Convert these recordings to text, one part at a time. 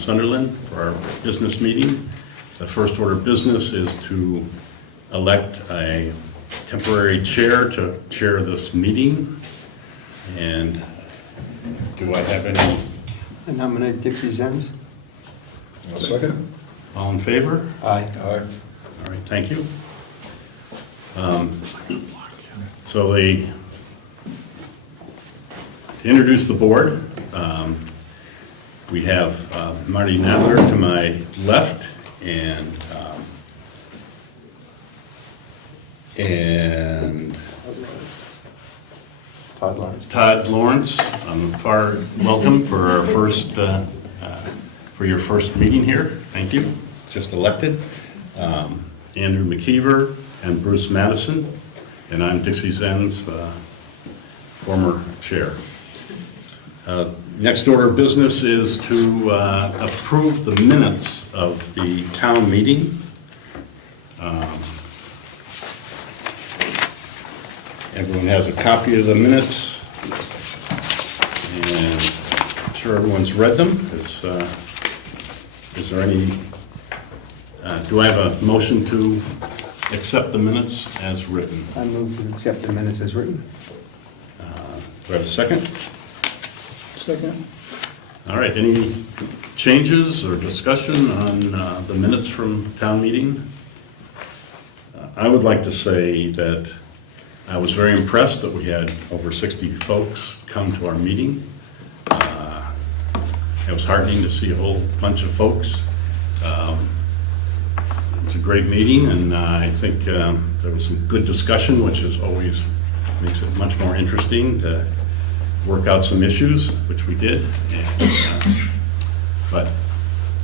Sunderland for our business meeting. The first order of business is to elect a temporary chair to chair this meeting. And do I have any? I nominate Dixie Zenz. I'll second. All in favor? Aye. Aye. All right, thank you. So to introduce the board, we have Marty Nadler to my left and Todd Lawrence. Todd Lawrence on the far. Welcome for our first for your first meeting here. Thank you. Just elected. Andrew McKeever and Bruce Madison, and I'm Dixie Zenz, former chair. Next order of business is to approve the minutes of the town meeting. Everyone has a copy of the minutes, and I'm sure everyone's read them. Is there any, do I have a motion to accept the minutes as written? I move to accept the minutes as written. Do I have a second? Second. All right, any changes or discussion on the minutes from town meeting? I would like to say that I was very impressed that we had over 60 folks come to our meeting. It was heartening to see a whole bunch of folks. It was a great meeting, and I think there was some good discussion, which is always makes it much more interesting to work out some issues, which we did. But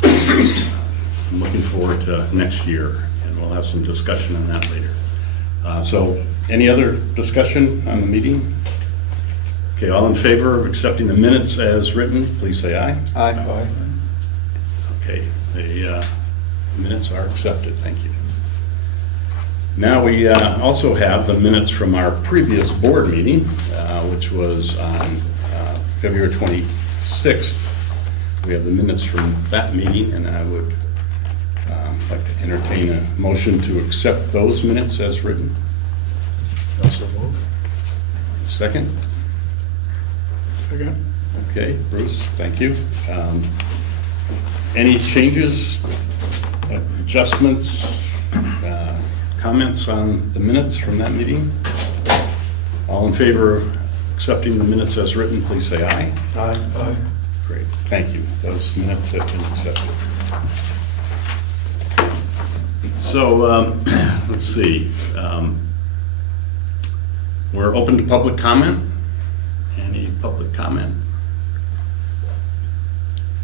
I'm looking forward to next year, and we'll have some discussion on that later. So any other discussion on the meeting? Okay, all in favor of accepting the minutes as written, please say aye. Aye. Aye. Okay, the minutes are accepted, thank you. Now we also have the minutes from our previous board meeting, which was on February 26th. We have the minutes from that meeting, and I would like to entertain a motion to accept those minutes as written. Also move. Second? Second. Okay, Bruce, thank you. Any changes, adjustments, comments on the minutes from that meeting? All in favor of accepting the minutes as written, please say aye. Aye. Aye. Great, thank you. Those minutes have been accepted. So, let's see. We're open to public comment. Any public comment?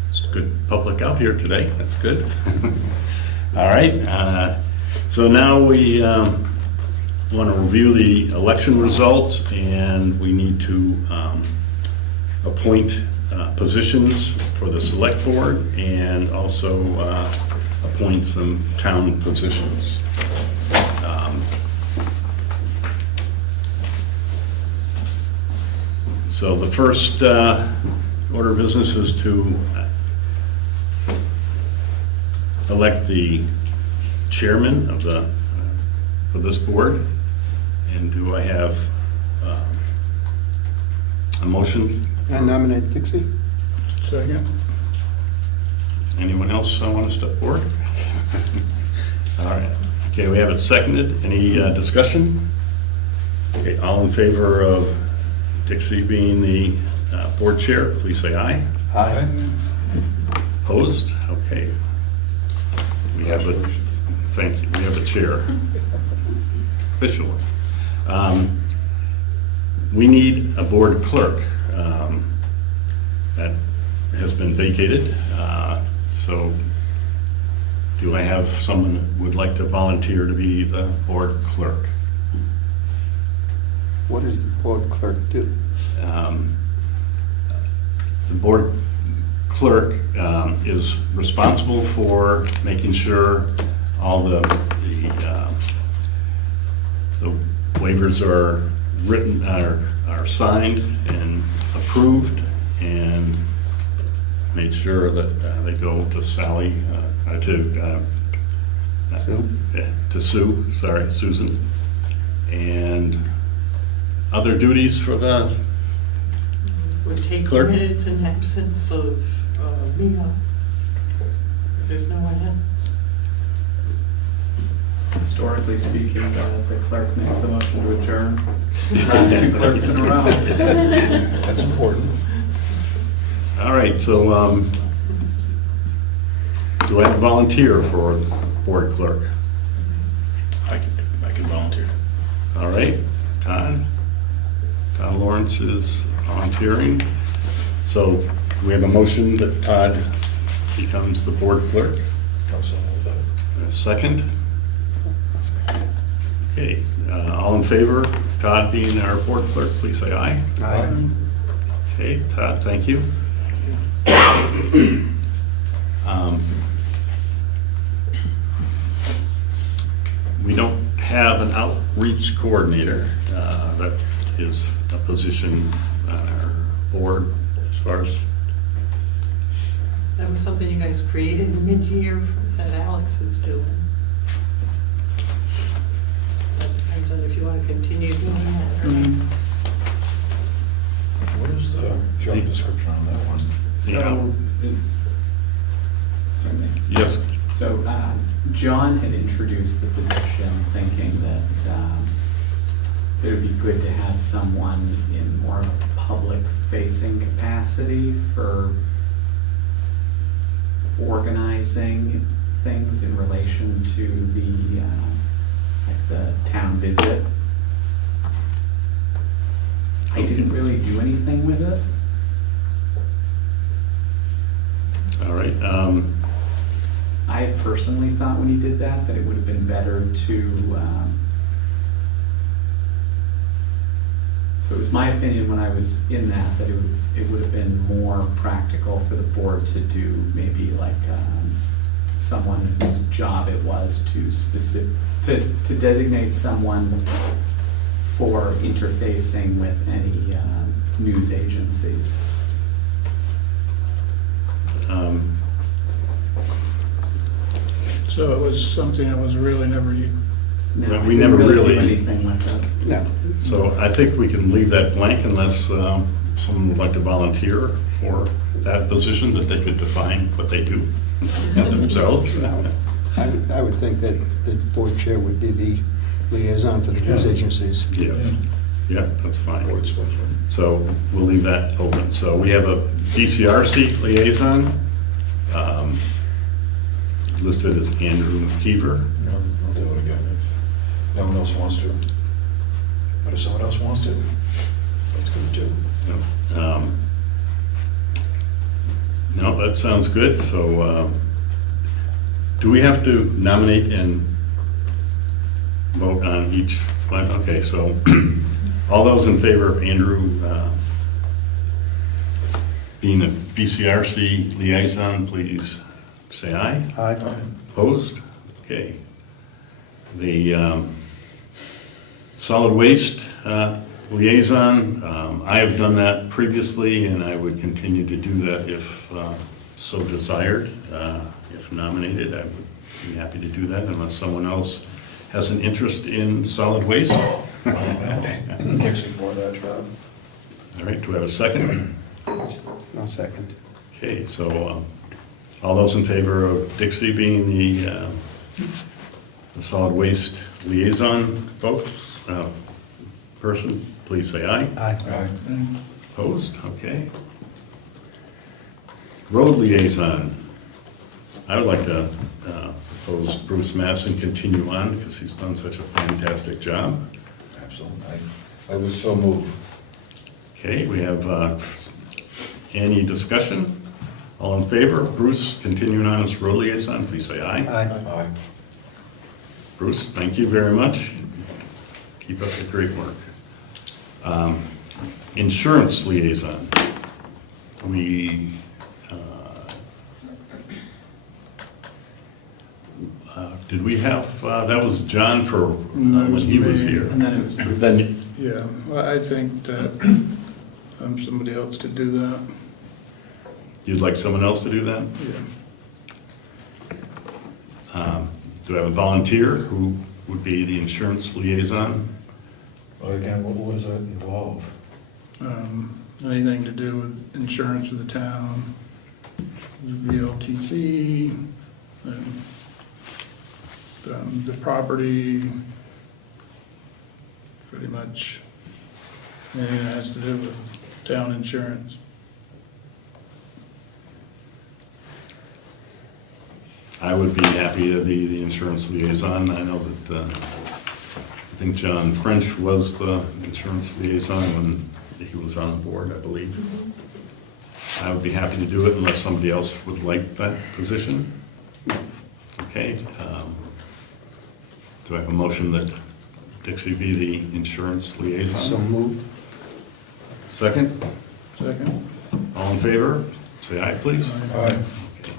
It's good public out here today, that's good. All right, so now we want to review the election results, and we need to appoint positions for the select board and also appoint some town positions. So the first order of business is to elect the chairman of for this board. And do I have a motion? I nominate Dixie. Second. Anyone else want to step forward? All right. Okay, we have it seconded. Any discussion? Okay, all in favor of Dixie being the board chair, please say aye. Aye. Opposed? Okay. We have a, thank you, we have a chair. Officially. We need a board clerk. That has been vacated. So do I have someone that would like to volunteer to be the board clerk? What does the board clerk do? The board clerk is responsible for making sure all the waivers are written, are signed and approved, and made sure that they go to Sally, Sue? to Sue, sorry, Susan. And other duties for the Would take Clerk? minutes in absence of Mia. If there's no one else. Historically speaking, the clerk makes the motion to adjourn. Last two clerks in a row. That's important. All right, so do I have a volunteer for board clerk? I can volunteer. All right, Todd Lawrence is volunteering. So do we have a motion that Todd becomes the board clerk? Also move that. A second? Okay, all in favor, Todd being our board clerk, please say aye. Aye. Okay, Todd, thank you. We don't have an outreach coordinator. That is a position on our board as far as, That was something you guys created mid-year that Alex was doing. That depends on if you want to continue doing that or not. What is the job description on that one? So, certainly. yes, So John had introduced the position thinking that it would be good to have someone in more of a public-facing capacity for organizing things in relation to the town visit. I didn't really do anything with it. all right. I had personally thought when he did that it would have been better to, so it was my opinion when I was in that it would have been more practical for the board to do maybe like someone whose job it was to designate someone for interfacing with any news agencies. So it was something that was really never, No, Well, I we didn't never do really- anything with it. No. So I think we can leave that blank unless someone would like to volunteer for that position, that they could define what they do themselves. No. I would think that the board chair would be the liaison for the news Yeah. agencies. Yes, yeah, that's fine. board spokesman. So we'll leave that open. So we have a DCRC liaison, listed as Andrew Keever. I'll do it again if no one else wants to. But if someone else wants to, that's good too. No, that sounds good. So do we have to nominate and vote on each one? Okay, so all those in favor of Andrew being a BCRC liaison, please say aye. Aye. Opposed? Okay. The solid waste liaison, I have done that previously, and I would continue to do that if so desired. If nominated, I would be happy to do that unless someone else has an interest in solid waste. All Dixie for that job. right, do we have a second? No second. Okay, so all those in favor of Dixie being the solid waste liaison folks, person, please say aye. Aye. Aye. Opposed? Okay. Road liaison. I would like to propose Bruce Masson continue on because he's done such a fantastic job. Absolutely. I was so moved. Okay, we have any discussion? All in favor of Bruce continuing on as road liaison, please say aye. Aye. Aye. Bruce, thank you very much. Keep up the great work. Insurance liaison. We, did we have, that was John for when he was here. And then it was Bruce. Then, Yeah, well, I think that somebody else to do that. You'd like someone else to do that? Yeah. Do I have a volunteer who would be the insurance liaison? Well, again, what does that involve? Anything to do with insurance of the town, VLTC, the property, pretty much anything that has to do with town insurance. I would be happy to be the insurance liaison. I know that, I think John French was the insurance liaison when he was on the board, I believe. I would be happy to do it unless somebody else would like that position. Okay. Do I have a motion that Dixie be the insurance liaison? So moved. Second? Second? All in favor? Say aye, please. Aye. Okay.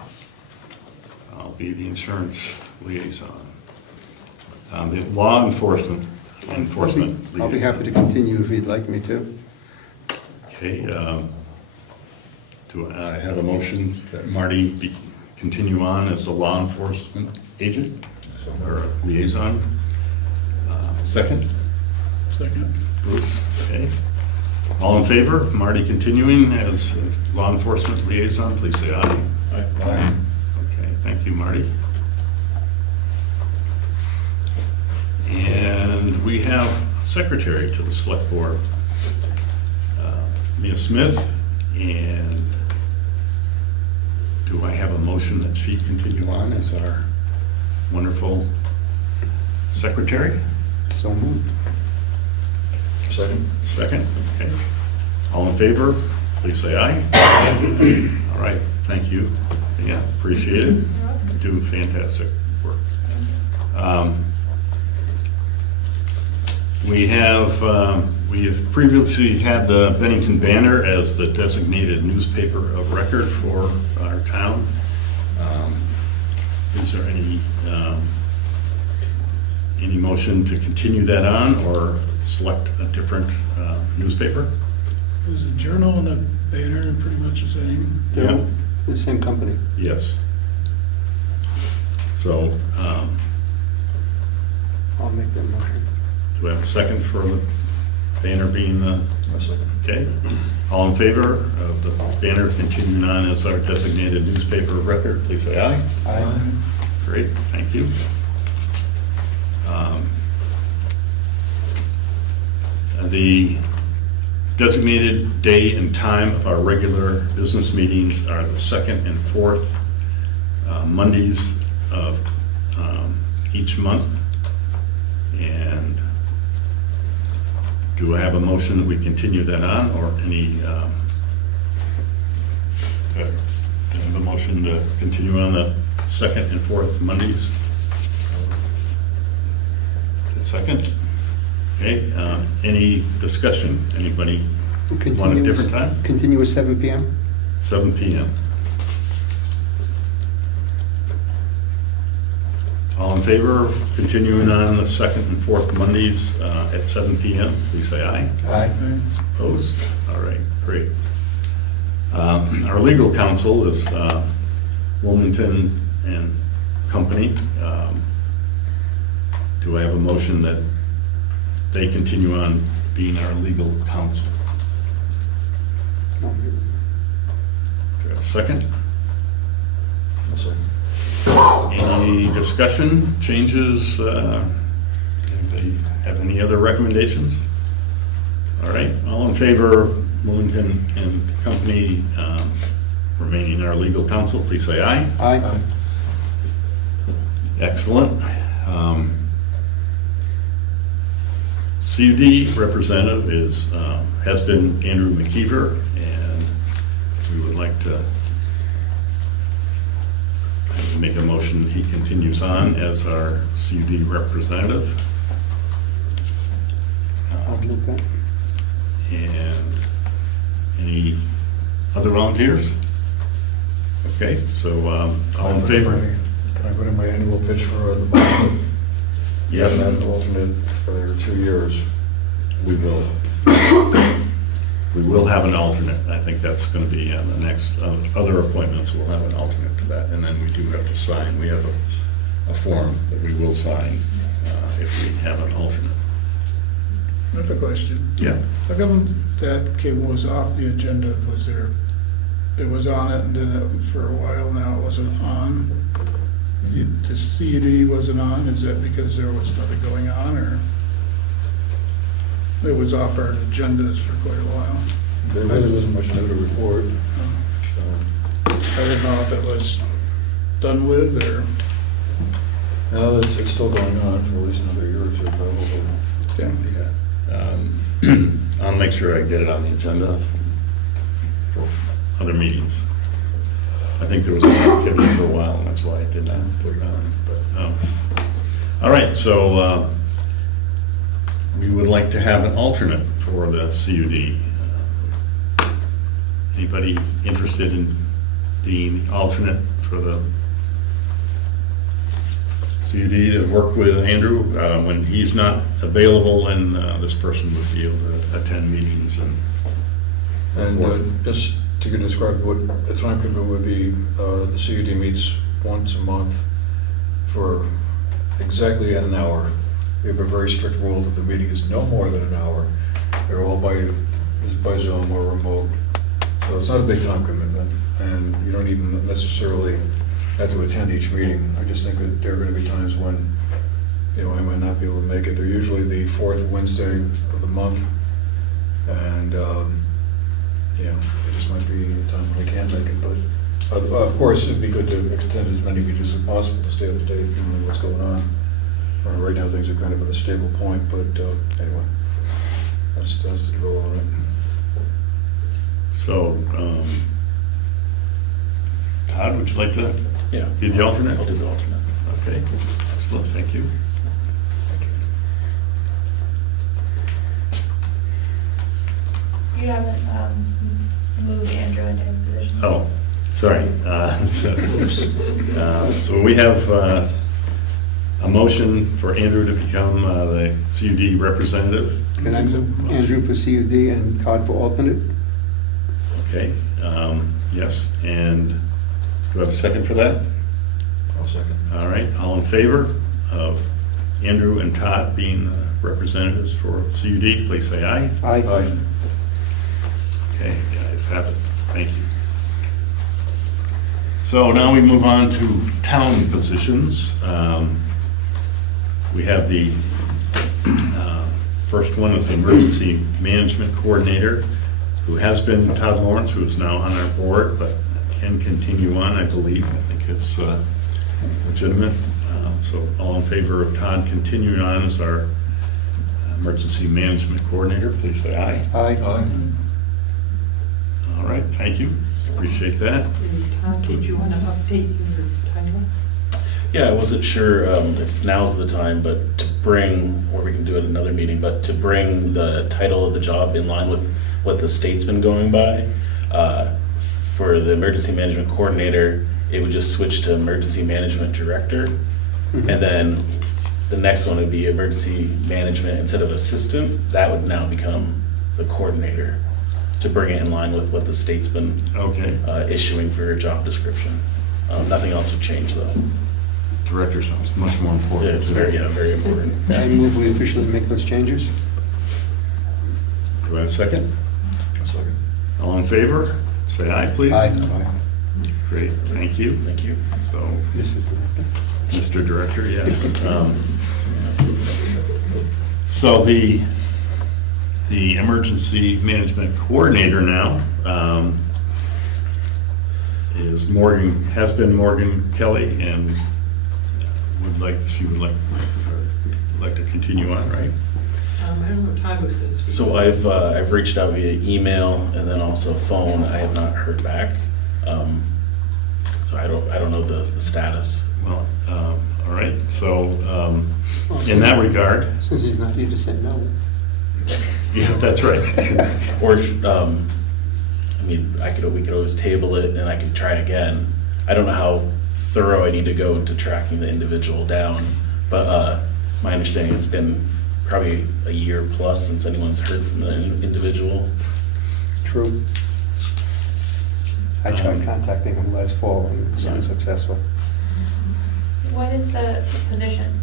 I'll be the insurance liaison. The law enforcement I'll be happy to continue if you'd like me to. Okay, do I have a motion that Marty continue on as a law enforcement agent or liaison? Second? Second. Bruce, okay. All in favor of Marty continuing as law enforcement liaison, please say aye. Aye. Okay, thank you, Marty. And we have secretary to the select board, Mia Smith, and do I have a motion that she continue on as our wonderful secretary? So moved. Second? Second, okay. All in favor, please say aye. All right, thank you. Yeah, appreciate it. Do fantastic work. We have previously had the Bennington Banner as the designated newspaper of record for our town. Is there any motion to continue that on or select a different newspaper? Is the Journal and the Banner pretty much the same? Yeah. The same company. Yes. So, I'll make that motion. do I have a second for the Banner being the, A second. okay? All in favor of the Banner continuing on as our designated newspaper of record, please say aye. Aye. Great, thank you. The designated day and time of our regular business meetings are the second and fourth Mondays of each month. And do I have a motion that we continue that on, or any, do I have a motion to continue on the second and fourth Mondays? Second? Okay, any discussion? Anybody want a different time? Continue at 7 PM? 7 PM. All in favor of continuing on the second and fourth Mondays at 7 PM, please say aye. Aye. Opposed? All right, great. Our legal counsel is Wilmington and Company. Do I have a motion that they continue on being our legal counsel? Do I have a second? A second. Any discussion, changes? Anybody have any other recommendations? All right, all in favor of Wilmington and Company remaining our legal counsel, please say aye. Aye. Excellent. CUD representative has been Andrew McKeever, and we would like to make a motion he continues on as our CUD representative. I'll move that. And any other volunteers? Okay, so all in favor? Can I put in my annual pitch for the bond? Yes, As an alternate for 2 years. we will. We will have an alternate. I think that's going to be on the next, other appointments, we'll have an alternate to that. And then we do have to sign, we have a form that we will sign if we have an alternate. I have a question. Yeah. How come that came, was off the agenda? Was there, it was on it and then for a while now it wasn't on? The CUD wasn't on, is that because there was nothing going on, or? It was off our agendas for quite a while. There really wasn't much new to report. I didn't know if it was done with, or, No, it's still going on for at least another year or two probably. okay. I'll make sure I get it on the agenda for other meetings. I think there was activity for a while, and that's why I did not put it on. But, all right, so we would like to have an alternate for the CUD. Anybody interested in being alternate for the CUD to work with Andrew when he's not available, and this person would be able to attend meetings and. And just to describe what the time commitment would be, the CUD meets once a month for exactly an hour. We have a very strict rule that the meeting is no more than an hour. They're all by Zoom or remote. So it's not a big time commitment, and you don't even necessarily have to attend each meeting. I just think that there are going to be times when, I might not be able to make it. They're usually the fourth Wednesday of the month, and it just might be a time when I can't make it. But of course, it'd be good to extend as many meetings as possible to stay up to date on what's going on. Right now, things are kind of at a stable point, but anyway, that's the drill on it. So, Todd, would you like to be the alternate? I'll do the alternate. Okay, excellent, thank you. You haven't moved Andrew into his position. Oh, sorry. So we have a motion for Andrew to become the CUD representative. Can I move Andrew for CUD and Todd for alternate? Okay, yes, and do I have a second for that? I'll second. All right, all in favor of Andrew and Todd being representatives for CUD, please say aye. Aye. Okay, the ayes have it, thank you. So now we move on to town positions. We have the first one is the Emergency Management Coordinator, who has been Todd Lawrence, who is now on our board, but can continue on, I believe. I think it's legitimate. So all in favor of Todd continuing on as our Emergency Management Coordinator, please say aye. Aye. Aye. All right, thank you, appreciate that. Tom, did you want to update your title? Yeah, I wasn't sure if now's the time, but to bring, or we can do it at another meeting, but to bring the title of the job in line with what the state's been going by. For the Emergency Management Coordinator, it would just switch to Emergency Management Director. And then the next one would be Emergency Management, instead of Assistant, that would now become the Coordinator, to bring it in line with what the state's been Okay, issuing for your job description. Nothing else would change though. Director sounds much more important. Yeah, it's very important. I move we officially make those changes. Do I have a second? I'll second. All in favor, say aye, please. Aye. Aye. Great, thank you. Thank you. So, Mr. Director. Mr. Director, yes. So the Emergency Management Coordinator now is Morgan, has been Morgan Kelly, and she would like to continue on, right? I don't know, Todd was going to speak. So I've reached out via email and then also phone. I have not heard back. So I don't know the status. Well, all right, so in that regard, Since he's not here to say no. yeah, that's right. Or we could always table it and I could try again. I don't know how thorough I need to go into tracking the individual down, but my understanding, it's been probably a year plus since anyone's heard from the individual. true. I tried contacting him last fall and was unsuccessful. What is the position?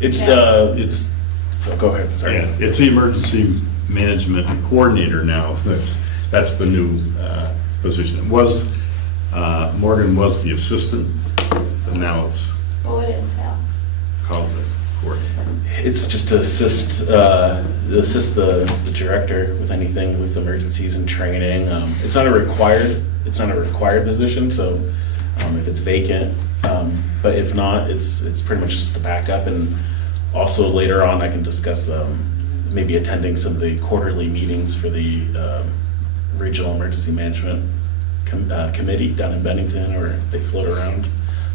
It's, Yeah. so go ahead, sorry. Yeah, it's the emergency management coordinator now. That's the new position. It was, Morgan was the assistant, but now it's What would it entail? called the coordinator. It's just to assist the director with anything with emergencies and training. It's not a required position, so if it's vacant, but if not, it's pretty much just a backup. And also later on, I can discuss maybe attending some of the quarterly meetings for the Regional Emergency Management Committee down in Bennington, or they float around.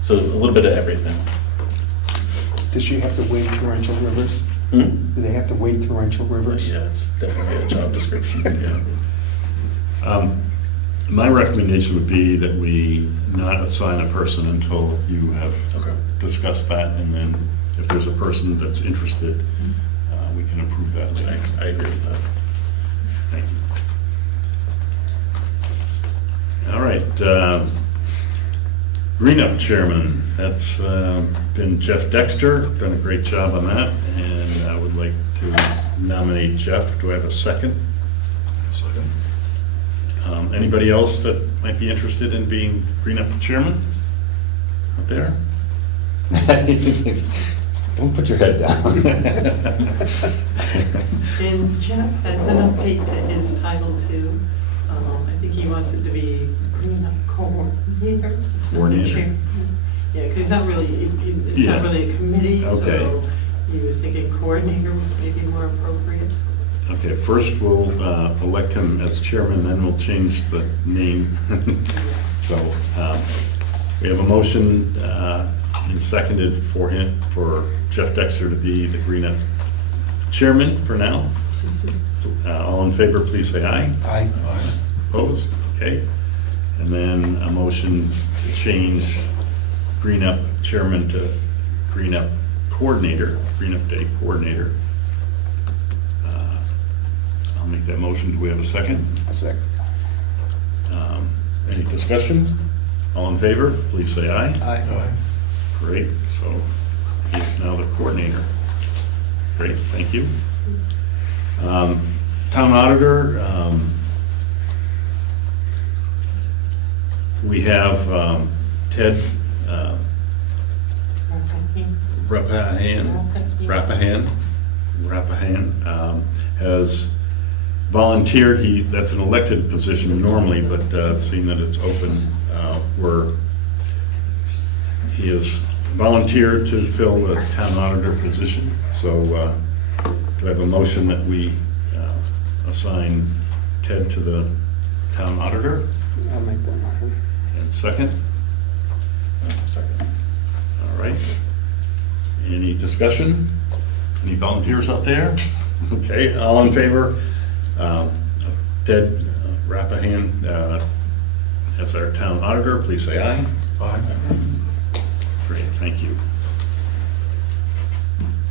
So a little bit of everything. Does she have to wade torrential rivers? Hmm? Do they have to wade torrential rivers? Yeah, it's definitely a job description, yeah. My recommendation would be that we not assign a person until you have Okay. discussed that, and then if there's a person that's interested, we can approve that later. I agree with that. Thank you. All right, Green Up Chairman, that's been Jeff Dexter, done a great job on that, and I would like to nominate Jeff. Do I have a second? Second. Anybody else that might be interested in being Green Up Chairman out there? Don't put your head down. And Jeff has an update to his title too. I think he wanted to be green up coordinator. It's not Coordinator. chair. Yeah, because it's not really, it's Yeah. not really a committee, Okay. so he was thinking coordinator was maybe more appropriate. Okay, first we'll elect him as chairman, then we'll change the name. So we have a motion and seconded for Jeff Dexter to be the Green Up chairman for now. All in favor, please say aye. Aye. Opposed? Okay. And then a motion to change Green Up chairman to Green Up coordinator, Green Up Day coordinator. I'll make that motion. Do we have a second? Second. Any discussion? All in favor, please say aye. Aye. Great, so he's now the coordinator. Great, thank you. Town auditor, we have Ted Rappahan has volunteered. That's an elected position normally, but seeing that it's open, he has volunteered to fill the town auditor position. So do I have a motion that we assign Ted to the town auditor? I'll make that motion. And second? Second. All right. Any discussion? Any volunteers out there? Okay, all in favor? Ted Rappahan as our town auditor, please say aye. Aye. Great, thank you.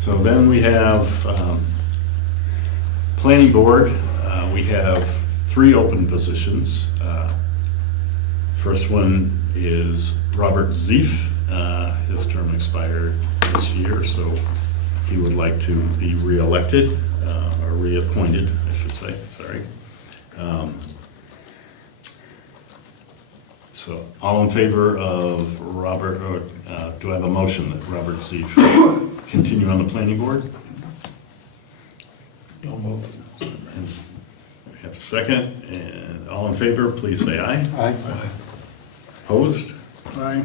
So then we have planning board. We have 3 open positions. First one is Robert Zeef. His term expired this year, so he would like to be re-elected, or reappointed, I should say, sorry. So all in favor of Robert, or do I have a motion that Robert Zeef continue on the planning board? I'll move. And we have a second, and all in favor, please say aye. Aye. Opposed? Aye.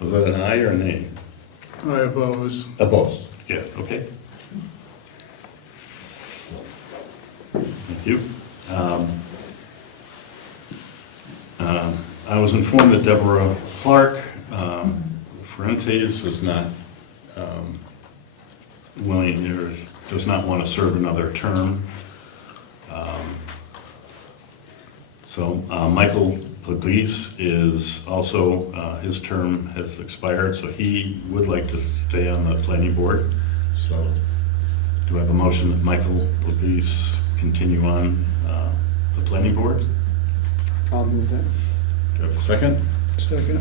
Was that an aye or a nay? I oppose. Opposed. Yeah, okay. Thank you. I was informed that Deborah Clark Fuentes is not willing, or does not want to serve another term. So Michael Pugliese is also, his term has expired, so he would like to stay on the planning board. So do I have a motion that Michael Pugliese continue on the planning board. I'll move that. Do you have a second? Second.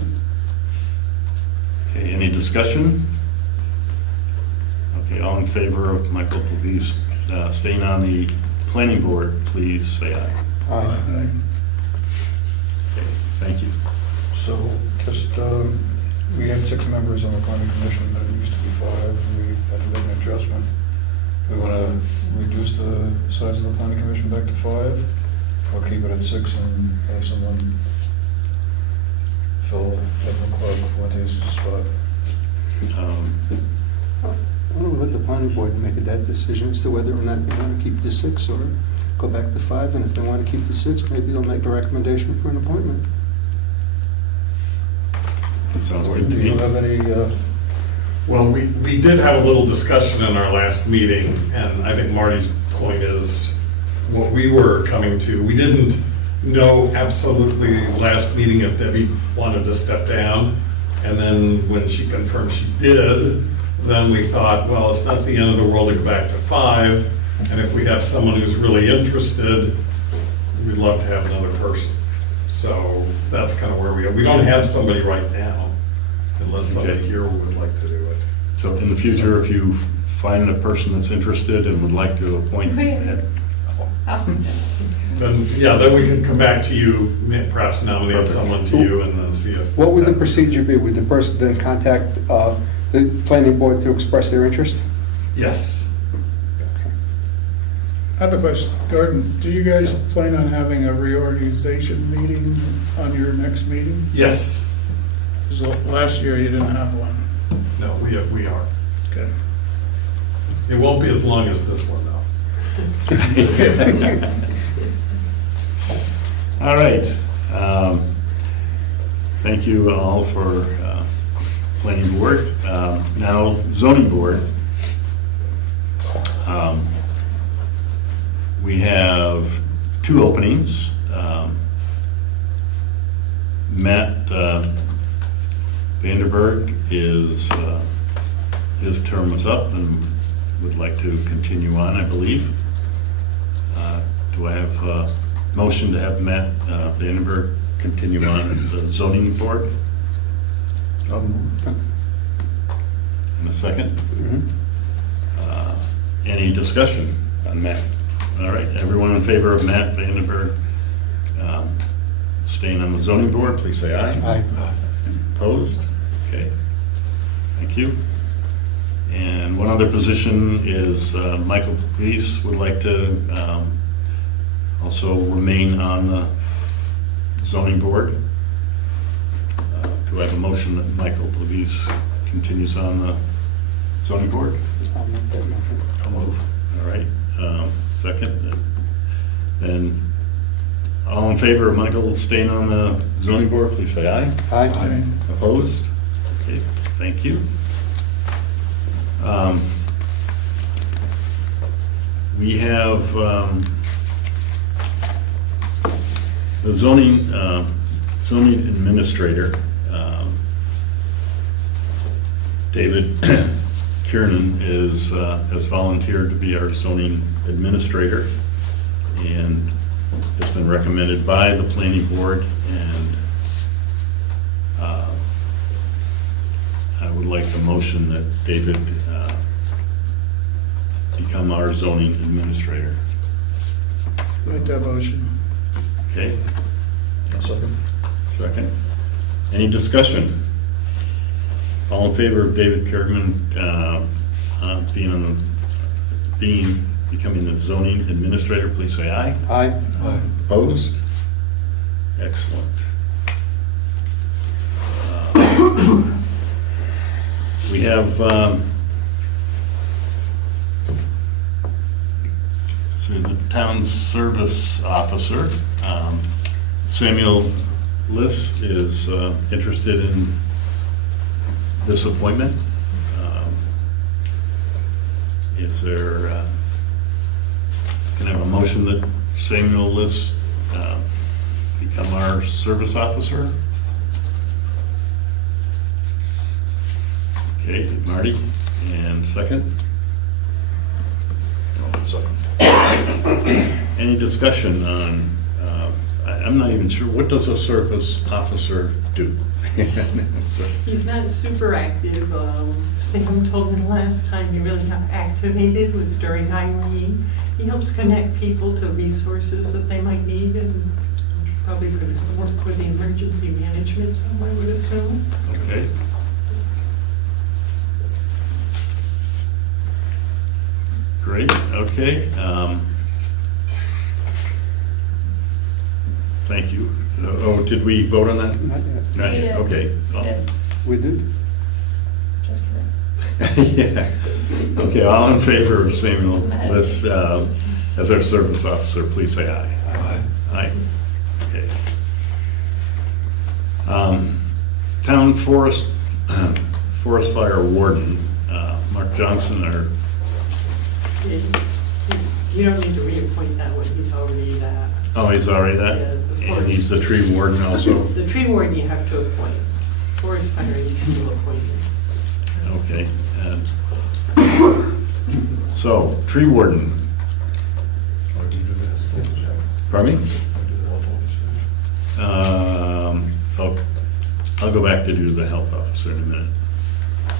Okay, any discussion? Okay, all in favor of Michael Please staying on the planning board, please say aye. Aye. Aye. Okay, thank you. So just, we had 6 members on the planning commission, that used to be 5, and we had to make an adjustment. We want to reduce the size of the planning commission back to 5, or keep it at 6 and have someone fill Devin Clark Fuentes' spot. Why don't we let the planning board make that decision as to whether or not they want to keep the 6 or go back to 5, and if they want to keep the 6, maybe they'll make a recommendation for an appointment. That sounds good to Do you me. have any, Well, we did have a little discussion in our last meeting, and I think Marty's point is what we were coming to. We didn't know absolutely last meeting if Debbie wanted to step down, and then when she confirmed she did, then we thought, well, it's not the end of the world to go back to 5, and if we have someone who's really interested, we'd love to have another person. So that's kind of where we are. We don't have somebody right now, unless somebody Okay. here would like to do it. So in the future, if you find a person that's interested and would like to appoint, Oh, Then, yeah, then we can come back to you, perhaps nominate Perfect. someone to you, and then see if. What would the procedure be? Would the person then contact the planning board to express their interest? Yes. I have a question. Gordon, do you guys plan on having a reorganization meeting on your next meeting? Yes. 'Cause last year you didn't have one. No, we are. Okay. It won't be as long as this one, though. all right. Thank you all for planning board. Now zoning board. We have 2 openings. Matt Vanderberg is, his term is up and would like to continue on, I believe. Do I have a motion to have Matt Vandenberg continue on the zoning board? In a second? Any discussion on Matt? All right, everyone in favor of Matt Vandenberg staying on the zoning board, please say aye. Aye. Opposed? Okay, thank you. And one other position is Michael Please would like to also remain on the zoning board. Do I have a motion that Michael Please continues on the zoning board? I'll make that motion. I'll move. All right, second. Then, all in favor of Michael staying on the zoning board, please say aye. Aye. Opposed? Okay, thank you. We have the zoning administrator, David Kiernan has volunteered to be our zoning administrator, and it's been recommended by the planning board, and I would like a motion that David become our zoning administrator. Make that motion. Okay, a second? second. Any discussion? All in favor of David Kergman becoming the zoning administrator, please say aye. Aye. Aye. Opposed? Excellent. We have so the town service officer, Samuel Liss, is interested in this appointment. Is there, can I have a motion that Samuel Liss become our service officer? Okay, Marty, and second? No, second. Any discussion on, I'm not even sure, what does a service officer do? So, He's not super active. Sam told me the last time he really got activated was during Irene. He helps connect people to resources that they might need, and he's probably going to work with the emergency management, some I would assume. Okay. Great, okay. Thank you. Oh, did we vote on that? Not yet. Not We yet, did. okay. Oh. Did. We did? Just kidding. Yeah. Okay, all in favor of Samuel List as our service officer, please say aye. Aye. Aye. Okay. Town forest fire warden, Mark Johnson, our, You don't need to reappoint that one, he's already that. oh, he's already that? Yeah, the And he's the tree warden also? The tree warden you have to appoint. Forest fire needs to appoint. Okay. So, tree warden, pardon me? I'll go back to do the health officer in a minute.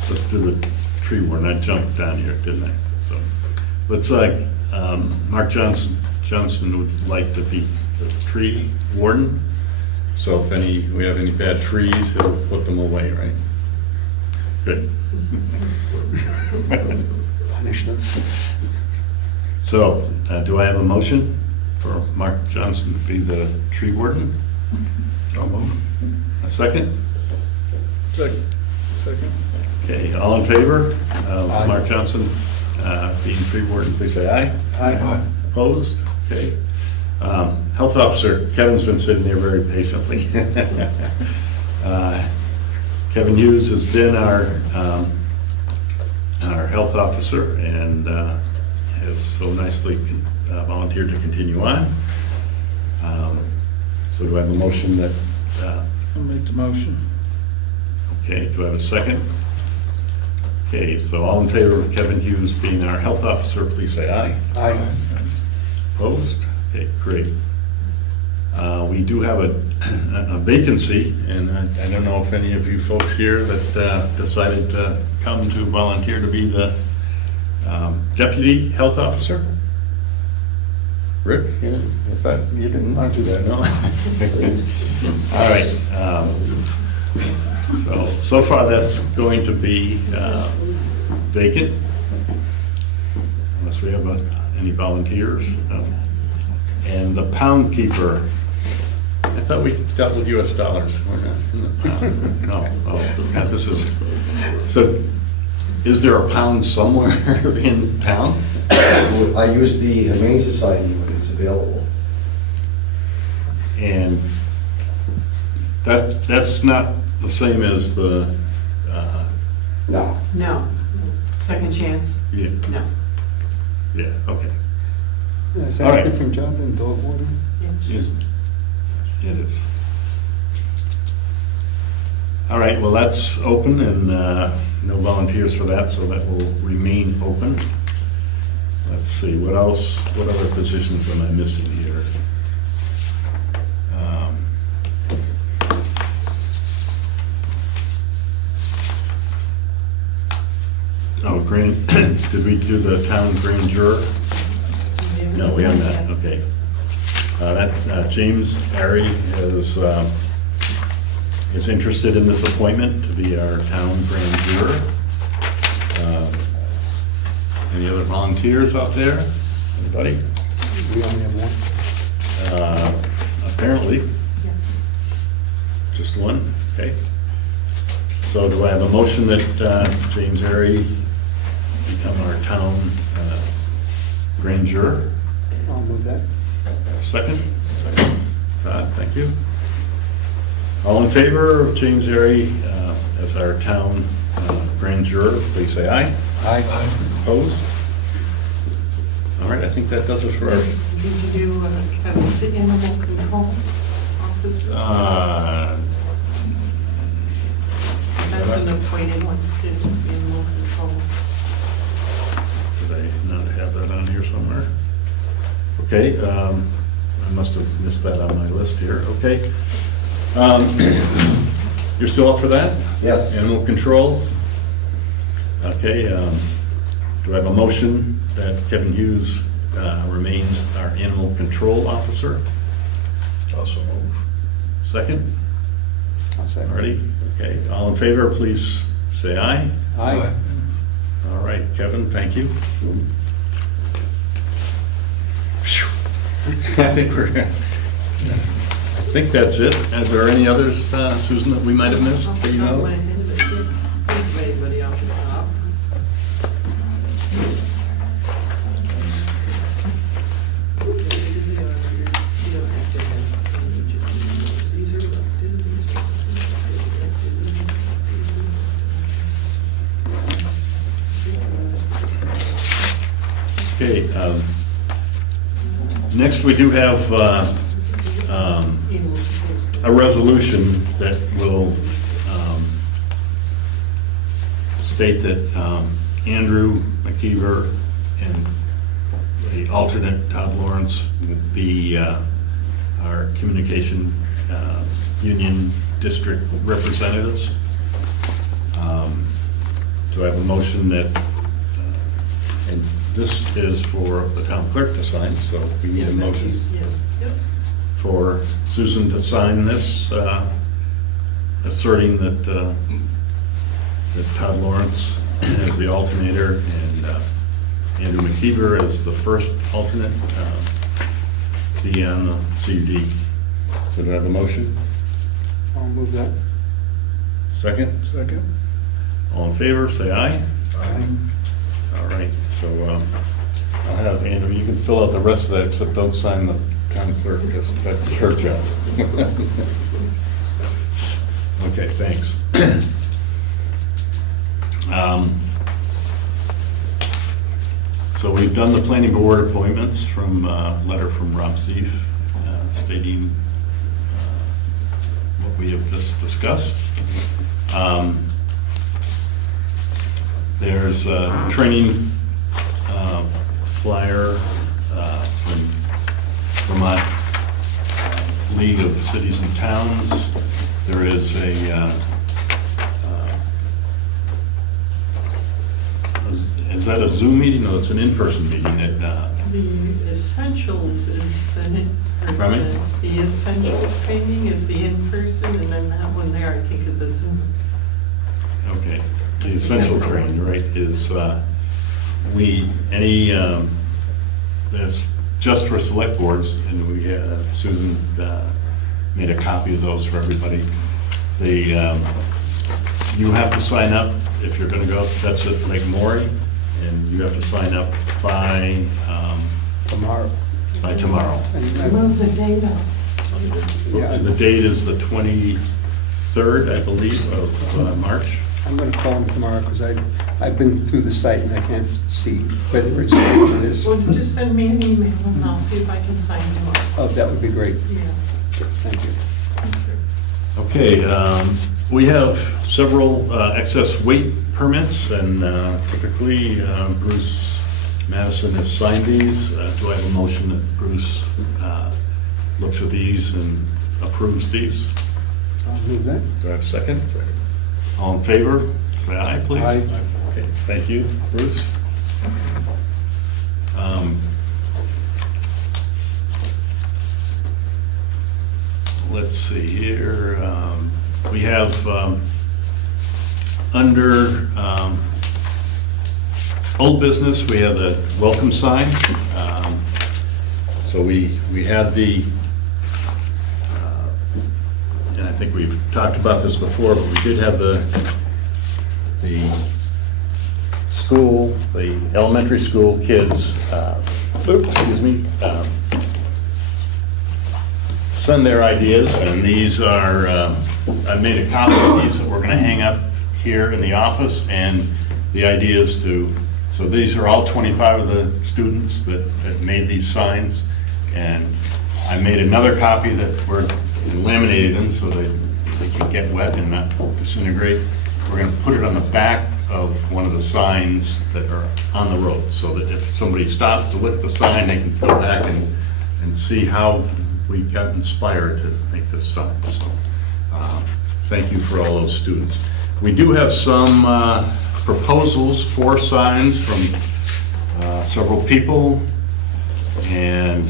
Let's do the tree warden. I jumped down here, didn't I? So, let's Mark Johnson would like to be the tree warden. So if we have any bad trees, he'll put them away, right? Good. Punish them. So, do I have a motion for Mark Johnson to be the tree warden? So moved. A second? Second. Okay, all in favor of Aye. Mark Johnson being tree warden, please say aye. Aye. Opposed? Okay. Health officer, Kevin's been sitting there very patiently. Kevin Hughes has been our health officer and has so nicely volunteered to continue on. So do I have a motion that, I'll make the motion. okay, do I have a second? Okay, so all in favor of Kevin Hughes being our health officer, please say aye. Aye. Opposed? Okay, great. We do have a vacancy, and I don't know if any of you folks here that decided to come to volunteer to be the deputy health officer? Rick, is that, you didn't want to do that, no? All right. So far that's going to be vacant, unless we have any volunteers. No. And the pound keeper, I thought we dealt with US dollars. We're not in the pound. No, oh, God, this is, so is there a pound somewhere in town? I use the Humane Society when it's available. And that's not the same as the, No. No. Second chance? yeah, No. yeah, okay. Is All that right. a different job than dog warden? It is. All right, well, that's open and no volunteers for that, so that will remain open. Let's see, what else, what other positions am I missing here? Oh, did we do the town grand juror? No, we haven't that, okay. James Airy is interested in this appointment to be our town grand juror. Any other volunteers out there? Anybody? We only have one. Apparently, Yeah. just one, okay. So do I have a motion that James Airy become our town grand juror? I'll move that. Second? Second. Todd, thank you. All in favor of James Airy as our town grand juror, please say aye. Aye. Opposed? All right, I think that does it for our, Did you do Kevin's animal control officer? That's an appointed one, animal control. did I not have that on here somewhere? Okay, I must have missed that on my list here, okay. You're still up for that? Yes. Animal control? Okay, do I have a motion that Kevin Hughes remains our animal control officer? Also move. Second? I'll say. Already? Okay, all in favor, please say aye. Aye. All right, Kevin, thank you. Phew. I think that's it. Is there any others, Susan, that we might have missed? Off Do the you top of know? my head, I can't think of anybody off the top. These are here. You don't have to have any each of these. These are elected, these are elected, these Okay, next we do have a resolution that will state that Andrew McKeever and the alternate Todd Lawrence will be our communication union district representatives. Do I have a motion that, and this is for the town clerk to sign, so we need a motion Yep. for Susan to sign this, asserting that that Todd Lawrence as the alternator and Andrew McKeever as the first alternate be on the CUD. So do I have a motion? I'll move that. Second? Second? All in favor, say aye. Aye. All right, so I'll have Andrew, you can fill out the rest of that, except don't sign the town clerk, because that's her job. Okay, thanks. So we've done the planning board appointments from a letter from Rob Zeef stating what we have just discussed. There's a training flyer from Vermont League of Cities and Towns. There is is that a Zoom meeting? No, it's an in-person meeting. The essentials is an Pardon me? in-person. The essentials training is the in-person, and then that one there, I think, is a Zoom. Okay, the essential training, right, is there's just for select boards, and we, Susan made a copy of those for everybody. You have to sign up if you're gonna go, that's at Lake Maury, and you have to sign up by Tomorrow. tomorrow. And Move the date up. Yeah. The date is the 23rd, I believe, of March. I'm gonna call him tomorrow, because I've been through the site and I can't see whether it's changed. It's, Well, just send me an email, and I'll see if I can sign you up. oh, that would be great. Yeah. Thank you. Okay, we have several excess weight permits, and typically Bruce Madison has signed these. Do I have a motion that Bruce looks at these and approves these? I'll move that. Do I have a second? All in favor, say aye, please. Aye. Okay, thank you, Bruce. Let's see here, we have under old business, we have the welcome sign. So we had the, and I think we've talked about this before, but we did have the school, the elementary school kids, excuse me, send their ideas, and these are, I made a copy of these that we're gonna hang up here in the office, and the idea is to, so these are all 25 of the students that made these signs, and I made another copy that we're laminated them so that they can get wet and not disintegrate. We're gonna put it on the back of one of the signs that are on the road, so that if somebody stops to look at the sign, they can go back and see how we got inspired to make this sign. So, thank you for all those students. We do have some proposals for signs from several people, and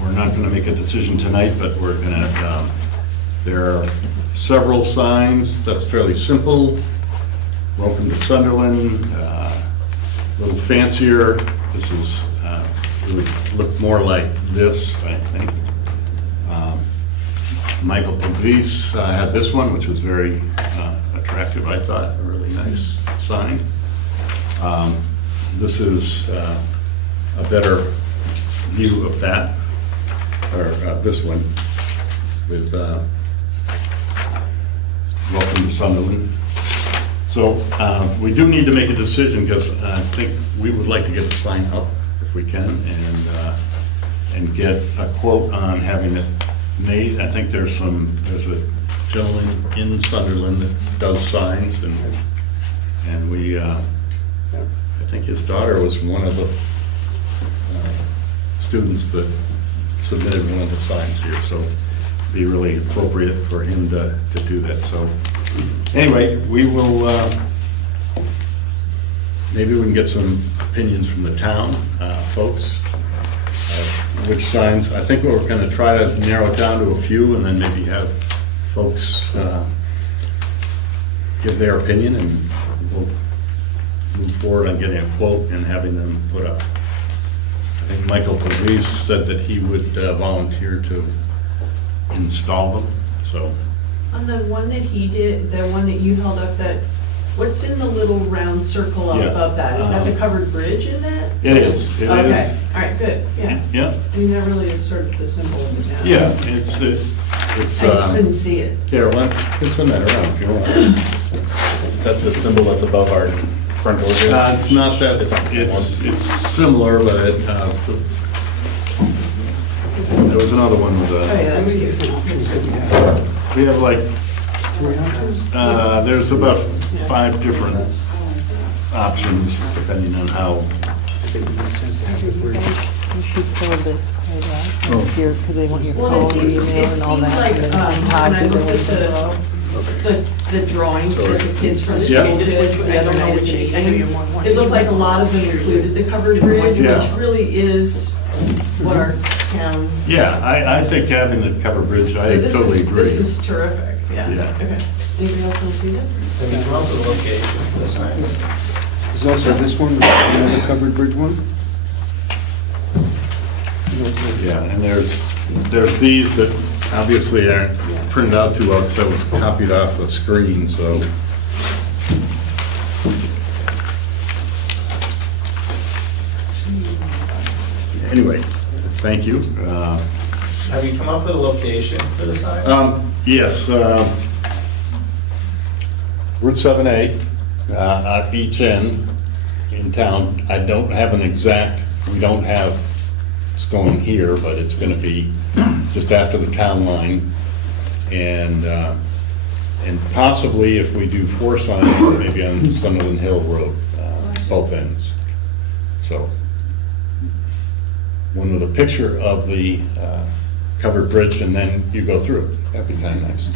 we're not going to make a decision tonight, but we're going to, there are several signs that's fairly simple. Welcome to Sunderland, a little fancier. This is, really look more like this, I think. Michael Pugliese had this one, which was very attractive, I thought, a really nice sign. This is a better view of that, or this one, with welcome to Sunderland. So we do need to make a decision, because I think we would like to get the sign up if we can, and get a quote on having it made. I think there's a gentleman in Sunderland that does signs, and we, I think his daughter was one of the students that submitted one of the signs here, so it'd be really appropriate for him to do that. So anyway, we will, maybe we can get some opinions from the town folks, which signs. I think we're going to try to narrow it down to a few, and then maybe have folks give their opinion, and we'll move forward on getting a quote and having them put up. I think Michael Pugliese said that he would volunteer to install them, so. On the one that he did, the one that you held up, that, what's in the little round circle up Yeah. above that? Is that the covered bridge in that? It is, it Okay, is. all right, good, yeah. Yeah, I mean, that really is sort of the symbol of the town. yeah, it's, I just couldn't see it. here, it's in that around if you want. Is that the symbol that's above our front door here? It's not that, It's not the same it's similar, but there was another one with Oh, a, yeah, that's cute. we have like, Three options? there's about 5 different options depending on how. I think it makes sense to have the bridge. You should fill this part Oh. out here, because they want your Well, call, it seems email, and all that. like, and then when I how looked to at do it. the drawings that the kids from Yeah. school did the other night at the meeting, it looked like a lot of them included the covered bridge, Yeah. which really is what our town. Yeah, I think having the covered bridge, I So this totally is- agree. This is terrific, yeah. Yeah. Okay. Anybody else want to see this? There's also this one, another covered bridge one. Yeah, and there's these that obviously aren't printed out too well, because that was copied off the screen, so. Anyway, thank you. Have you come up with a location for the sign? Yes, Route 7A, at each end in town. I don't have an exact, we don't have, it's going here, but it's gonna be just after the town line. And possibly if we do 4 signs, maybe on Sunderland Hill Road, both ends. So, one with a picture of the covered bridge, and then you go through. That'd be kind of nice.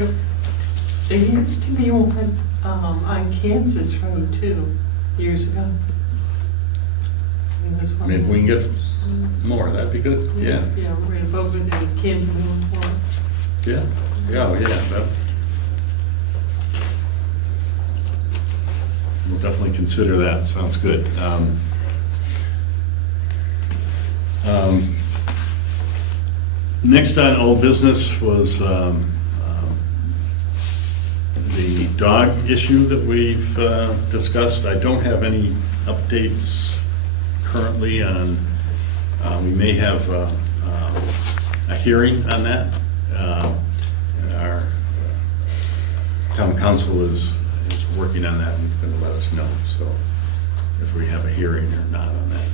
Yep. There used to be one on Kansas Road too, years ago. There was one Maybe we can there. get more, that'd be good, yeah. Yeah, right above where the candy mill was. Yeah, that. We'll definitely consider that, sounds good. Next on old business was the dog issue that we've discussed. I don't have any updates currently on, we may have a hearing on that. Our town council is working on that and going to let us know, so if we have a hearing or not on that.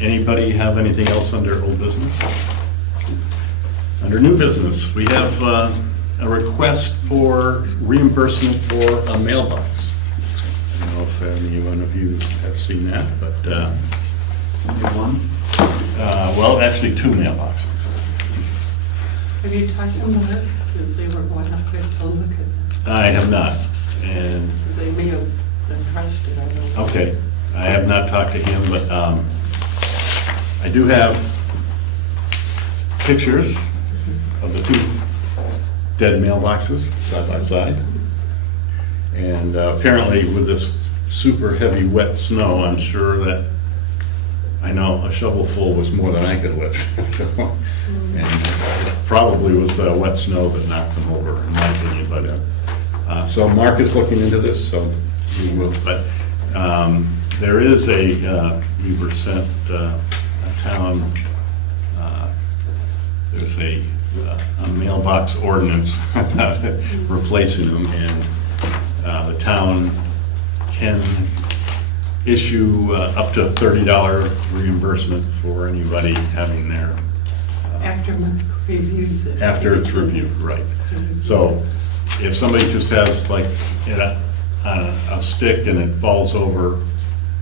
Anybody have anything else under old business? Under new business, we have a request for reimbursement for a mailbox. I don't know if anyone of you have seen that, but, One? well, actually 2 mailboxes. Have you talked to them about it? Because they were going up there to look at it. I have not, and, They may have been trusted, I don't know. okay, I have not talked to him, but I do have pictures of the 2 dead mailboxes side by side. And apparently with this super heavy wet snow, I'm sure that, I know a shovelful was more than I could lift. So, and it probably was the wet snow that knocked them over, in my opinion. But so Mark is looking into this, so we will. But there is we were sent a town. There's a mailbox ordinance about replacing them, and the town can issue up to a $30 reimbursement for anybody having their, After Mark reviews it. after it's reviewed, right. So if somebody just has like a stick and it falls over,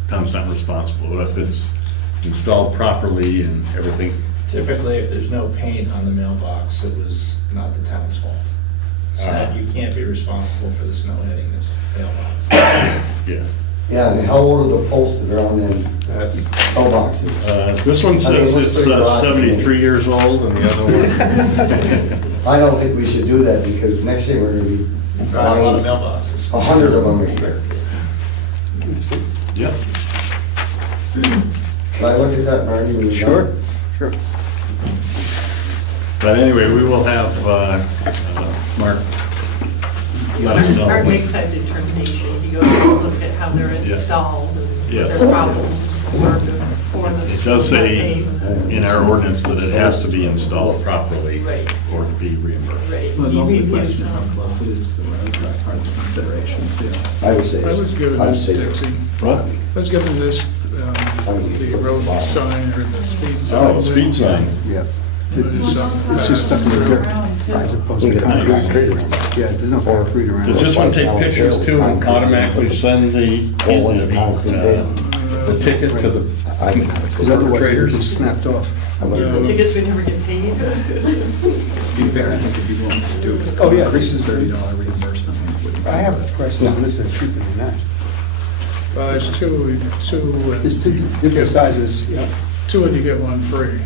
town's not responsible. But if it's installed properly and everything, Typically, if there's no paint on the mailbox, it was not the town's fault. So you can't be responsible for the snow hitting this mailbox. yeah. Yeah, and how old are the posts that are on them That's, mailboxes? This one says it's 73 years old, and the other one, I don't think we should do that, because next thing we're gonna be got a lot of buying mailboxes. 100 of them a year. yep. Can I look at that, Marty, when you're done? Sure. But anyway, we will have Mark let us know. Mark makes that determination. He goes to look at how they're installed and Yes. their problems for the. It does say Right. in our ordinance that it has to be installed properly Right. or to be reimbursed. Right. Well, there's He also the reviews question of how them. close it is to the road, that's part of the consideration too. I would say, I was given I'd this say Dixie. What? I was given this, the road sign or the speed sign. Oh, speed sign. Yeah. It's It's just stuck in the dirt, as opposed to concrete. Yeah, there's no concrete around. Does this one take pictures too and automatically send the ticket to the Because otherwise it would be perpetrators? snapped off. Tickets would never get paid. Be fair, I think if you want to do it. Oh, yeah, this is- $30 reimbursement. it wouldn't be- I have prices on this that are cheaper than that. There's two, and There's 2 different sizes, yeah. 2 and you get one free,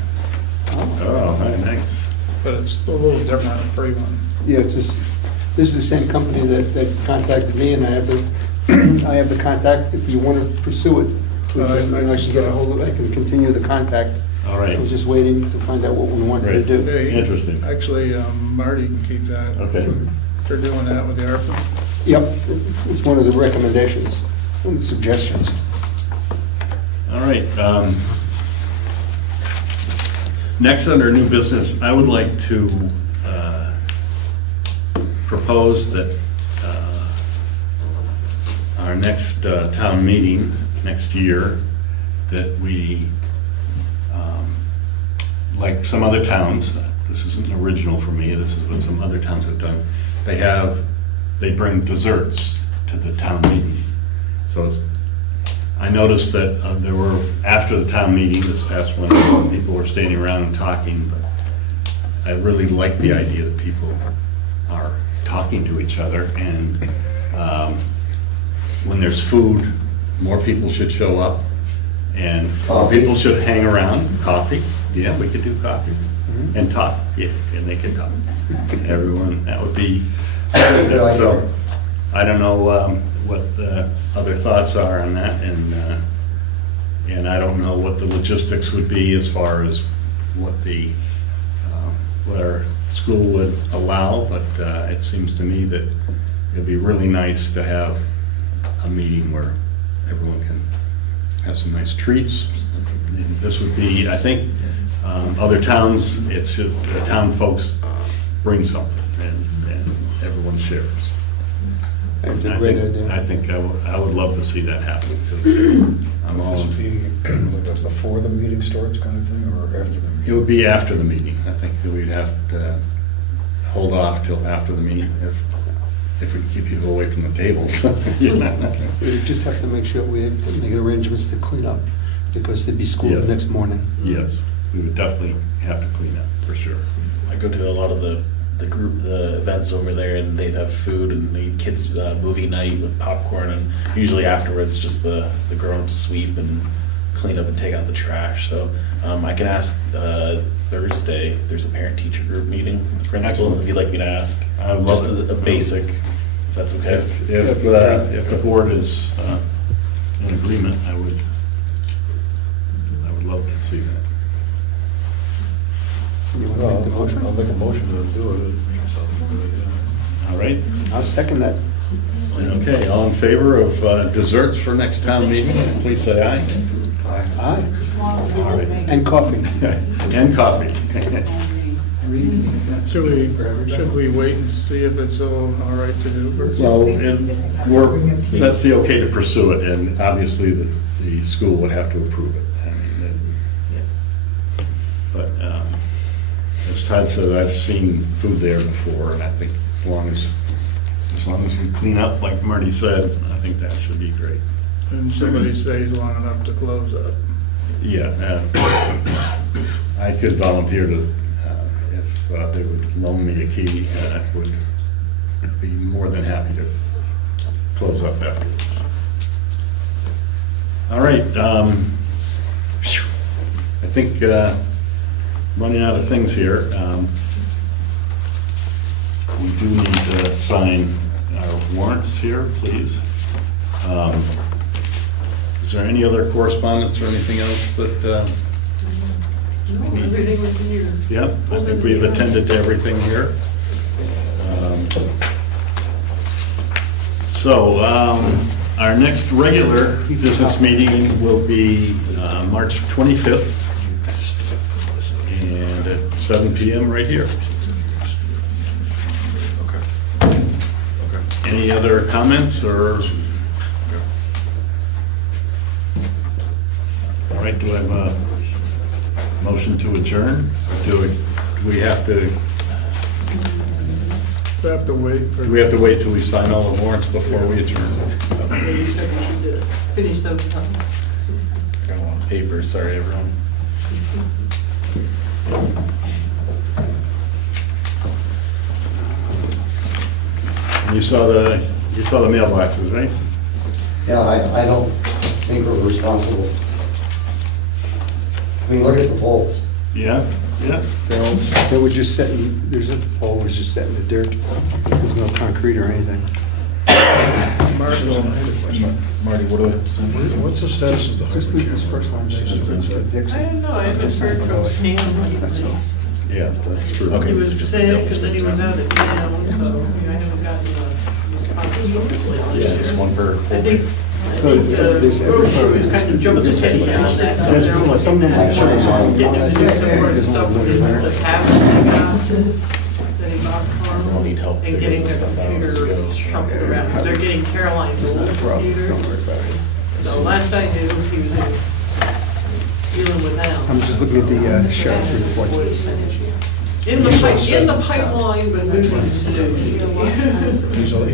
Oh, very nice. but it's a little different, a free one. Yeah, it's this is the same company that contacted me, and I have the, I have the contact if you want to pursue it. I can get a hold of it, I can continue the contact. All right. I was just waiting to find out what we wanted to Right. do. Hey, Interesting. Actually, Marty can keep that. Okay. They're doing that with the ARPA. Yep, it's one of the recommendations and suggestions. All right. Next, under new business, I would like to propose that our next town meeting next year, that we, like some other towns, this isn't original for me, this is what some other towns have done, they bring desserts to the town meeting. So I noticed that there were, after the town meeting this past one, people were standing around and talking, but I really like the idea that people are talking to each other, and when there's food, more people should show up, and more Coffee. people should hang around. Coffee, yeah, we could do coffee, and talk, yeah, and they could talk. Everyone, that would be, so, I don't know what the other thoughts are on that, and I don't know what the logistics would be as far as what what our school would allow, but it seems to me that it'd be really nice to have a meeting where everyone can have some nice treats. And this would be, I think, other towns, it's just the town folks bring something, and everyone shares. That's a I great think- idea. I think I would love to see that happen, because I'm all, Would this be like a before the meeting starts kind of thing, or after the meeting? it would be after the meeting. I think that we'd have to hold off till after the meeting if we keep people away from the tables. You know? We just have to make sure we make arrangements to clean up, because there'd be school Yes. the next morning. Yes, we would definitely have to clean up, for sure. I go to a lot of the events over there, and they have food, and they kids movie night with popcorn, and usually afterwards, just the grown-ups sweep and clean up and take out the trash. So I can ask Thursday. There's a parent-teacher group meeting with the principal. Excellent. If you'd like me to ask, I would just love it. a basic, if that's okay. If the board is in agreement, I would love to see that. You want to make the motion? I'll make a motion to do it. All right? I'll second that. Okay, all in favor of desserts for next town meeting, please say aye. Aye. All right. And coffee. And coffee. Should we wait and see if it's all right to do first? Well, that's the okay to pursue it, and obviously the school would have to approve it. I mean, but as Todd said, I've seen food there before, and I think as long as we clean up, like Marty said, I think that should be great. And somebody stays long enough to close up. Yeah, I could volunteer to, if they would loan me a key, I would be more than happy to close up afterwards. All right, I think running out of things here. We do need to sign our warrants here, please. Is there any other correspondence or anything else that? No, everything was in your. Yep, I think we've attended to everything here. So, our next regular business meeting will be March 25th, and at 7 PM right here. Any other comments, or? All right, do I have a motion to adjourn? Do we have to? We have to wait for. Do we have to wait till we sign all the warrants before we adjourn? Yeah, you should finish those up. I got a lot of paper, sorry, everyone. You saw the mailboxes, right? Yeah, I don't think we're responsible. I mean, look at the polls. Yeah, yeah. They were just setting, there's a pole was just set in the dirt. There's no concrete or anything. Marty, what do I send? What's the status of the Just leave this Harvard first line. campus? I don't know, I haven't heard from Sam. That's all. Yeah, that's true. Okay. He these are was just the sick, bills and then he for was the out of town, so I haven't gotten a response. Just this one per I folder? think the road crew is kind of jumping the teddy on that. so There's they're some of them like getting shirts on. to do some more stuff with the tablet they got, that he bought for I'll them, need help and getting figuring their stuff out as it computer goes. shuffled around. They're getting Caroline's old computer. So last I knew, he was dealing with them. I'm just looking at the sheriff's report. In the pipeline, but moving to. He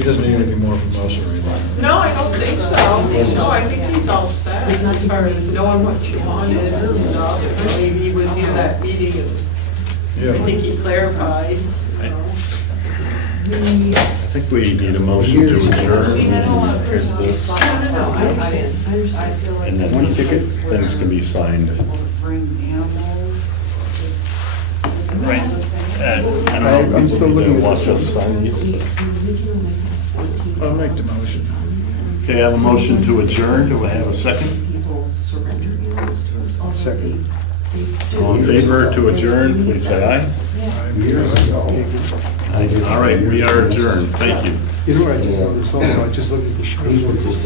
doesn't need anything more from us or anything. No, I don't think so. No, I think he's all set as far as knowing what you wanted and stuff. Maybe he was near that meeting and I think he clarified. I think we need a motion to adjourn. Here's this. And then One these ticket. things can be signed. Right. I don't know if I'm still people looking need at to watch this us sign these. I'll make the motion. Okay, I have a motion to adjourn. Do I have a second? I'll second. All in favor to adjourn, please say aye. All right, we are adjourned. Thank you. You know what I just noticed also, I just looked at the sheriff's report.